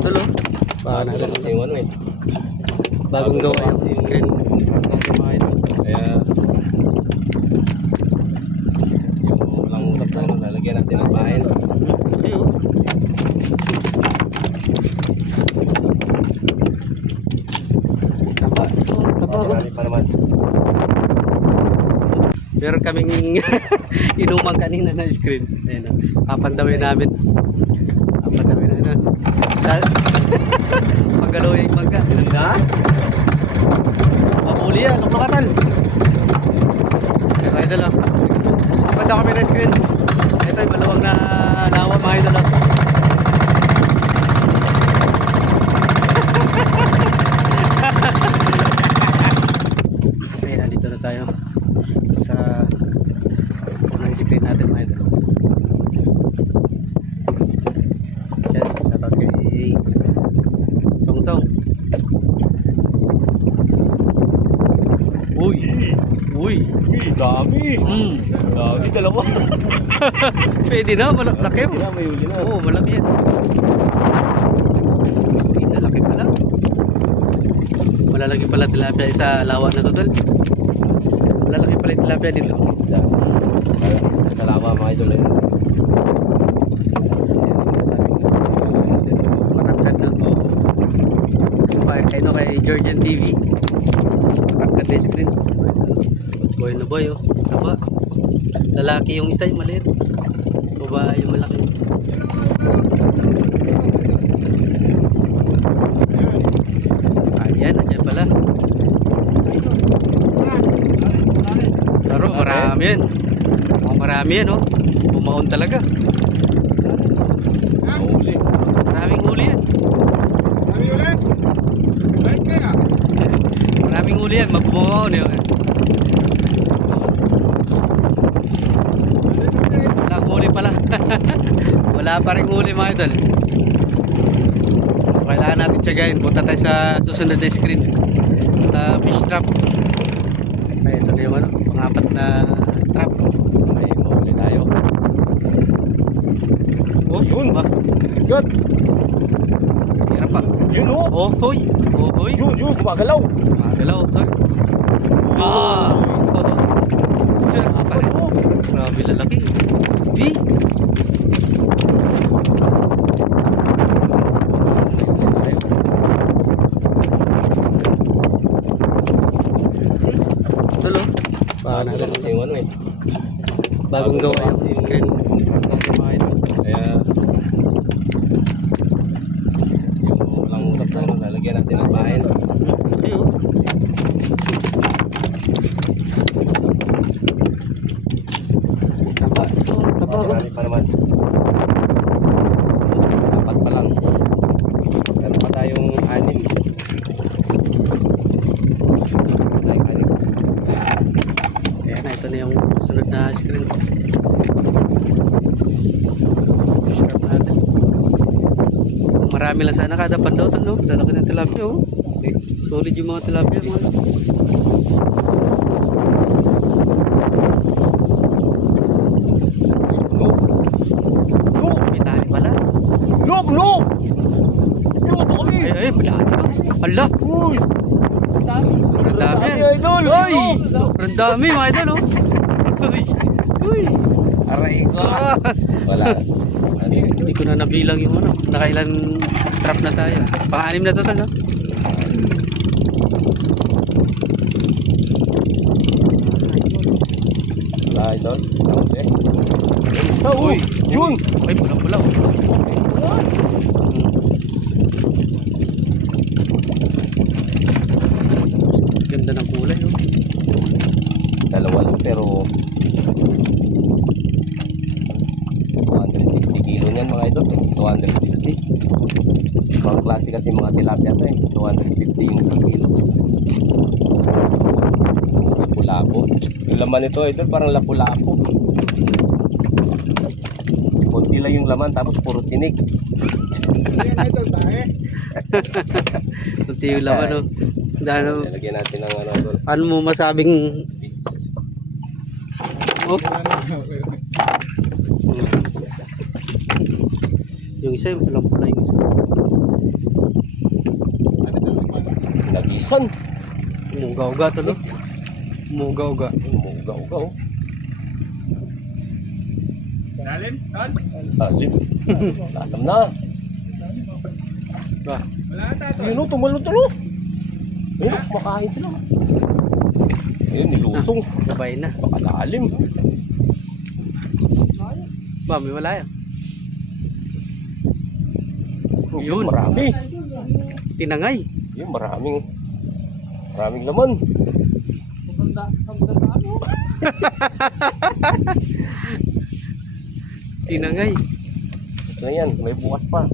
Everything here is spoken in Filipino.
Tulo. Baka natin kasi yung ano eh. bagong gawa yung screen. Kaya yung lang ulas na ano, lalagyan natin ng pain. Ayo. Taba. Taba. Marami pa naman. Meron kaming inuman kanina na screen. Ayun, papandawin namin. Papandawin namin. Pagalaw yung magka. Ilan na? Mabuli yan. Luklukatan. Mga idol. Papanda kami na screen. Ito yung malawang na lawa mga idol. Ayun, nandito na tayo sa unang screen natin mga idol. Yan, shoutout kay Songsong. Uy! Uy! Uy, dami! Dami, dalawa. Pwede na, malaki mo. Hindi na, may huli na. Oo, malaki yan. Uy, malaki pala. Malalaki pala tilapia sa lawa na to, tol. Malalaki pala yung tilapia dito. Salamat mga idol. Matangkad na. Kay Georgian TV. Matangkad na screen. Boy na boy, oh. Taba. Lalaki yung isa, yung maliit. Babae yung malaki. Ayan, andyan pala. Pero marami yan. Oh, marami yan, oh. Bumaon talaga. Huli. Maraming huli yan. Maraming huli yan. Magbumaon yun. Walang huli pala. Wala pa rin huli mga idol. Kailangan natin tiyagayin. Punta tayo sa susunod na screen. Sa fish trap. Ay, ito na yung ano, pangapat na trap. Ay, mahuli tayo. Oh, Yun. ba? Good. Hirap pa. Yun o. Oh, hoy. Oh, hoy. Yun, gumagalaw. Magalaw, tol. Ah! Sir, pa rin. Grabe lalaki. Di. Tulo. Baka natin kasi yung ano eh. bagong gawa yung screen. Kaya yung lang ulas na ano, lalagyan natin ng pain. Ayo. Taba. Taba. Marami pa naman. Dapat pa lang. Meron pa tayong anim. Tayong anim. Ayan na, ito na yung sunod na screen. Shop natin. Marami lang sana kada pandaw to, no? Lalaki ng tilapia, oh. Okay. Solid yung mga tilapia, mga. Look! Look! May tali pala. Look! Look! Yun, kami! Ay, madami to. Hala! Uy! Sobrang dami yan. Idol! Uy! Sobrang dami, mga idol, oh. Uy! Uy! Aray ko! Ah! Wala. Hindi ko na nabilang yung ano. Nakailan trap na tayo. Pang-anim na total, no? Wala, idol. Dami. Isa, Uy! Yun! Ay, pulang-pula, oh. Ganda ng kulay, oh. Dalawa lang pero 250 kilo niyan mga idol. 250. Mga klase kasi mga tilapia to eh. 250 yung isang kilo. Lapu-lapu. Yung laman nito idol parang lapu-lapu. Kunti lang yung laman tapos puro tinik. Kunti yung laman, oh. Ano, Lagyan natin ng ano idol. ano mo masabing oh? yung isa, yung pulang-pula yung isa. Nagisan. Umuga-uga to, no? Umuga-uga. Umuga-uga, oh. Lalim, Ton? Alim. Alam na. Ba? Wala ata, Ton. Ayun, oh, tumalon-tulo. Ayun, oh, kumakain sila. Ayun, nilusong. Gabay na. Pakalalim. Ba, may wala yan. Yun, marami. Tinangay. Yun, maraming laman. Tinangay. Gusto na yan, may bukas pa.